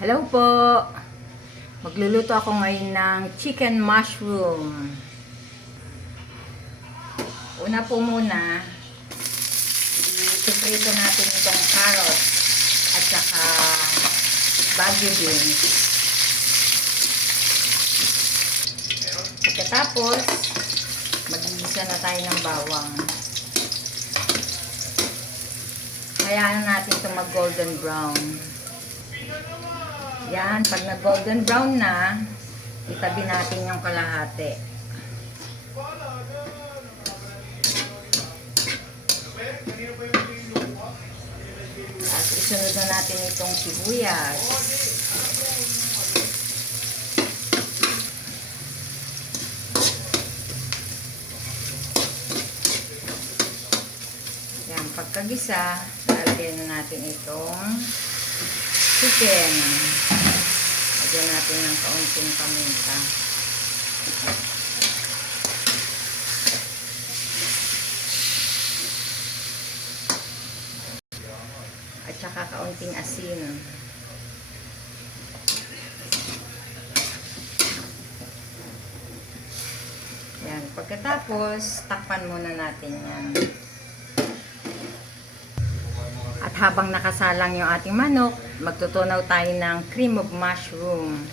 Hello po! Magluluto ako ngayon ng chicken mushroom. Una po muna, i-prito natin itong carrots at saka bagu beans. Pagkatapos, mag-iisa na tayo ng bawang. Hayaan natin itong mag-golden brown. Yan, pag nag-golden brown na, itabi natin yung kalahati. At isunod na natin itong sibuyas. Yan, pagkagisa, lalagyan na natin itong chicken. Lagyan natin ng kaunting paminta. At saka kaunting asin. Yan. Pagkatapos, takpan muna natin yan. At habang nakasalang yung ating manok, magtutunaw tayo ng cream of mushroom.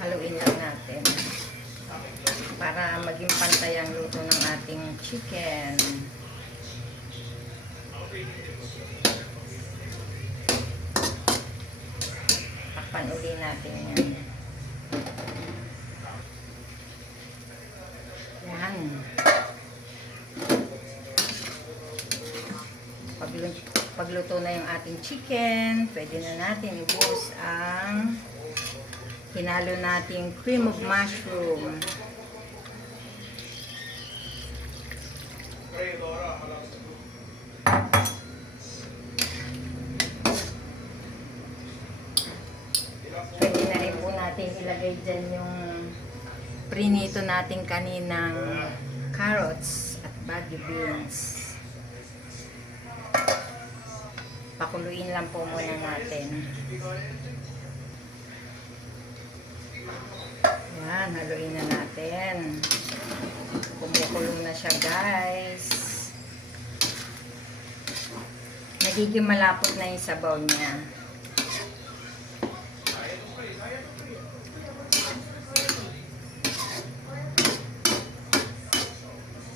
Haluin lang natin para maging pantay ang luto ng ating chicken. Takpan uli natin yan. Yan. Pagluto na yung ating chicken, pwede na natin ibuhos ang hinalo nating cream of mushroom. Pwede na rin po natin ilagay dyan yung prinito natin kaninang carrots at bagu beans. Pakuluin lang po muna natin. Yan, haluin na natin. Kumukulo na siya, guys. Nagiging malapot na yung sabaw niya.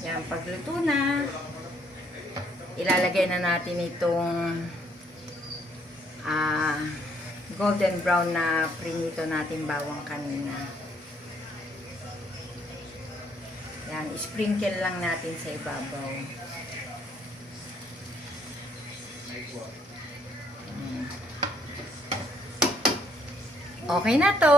Yan, pagluto na, ilalagay na natin itong golden brown na prinito natin bawang kanina. Yan, sprinkle lang natin sa ibabaw. Okay na to.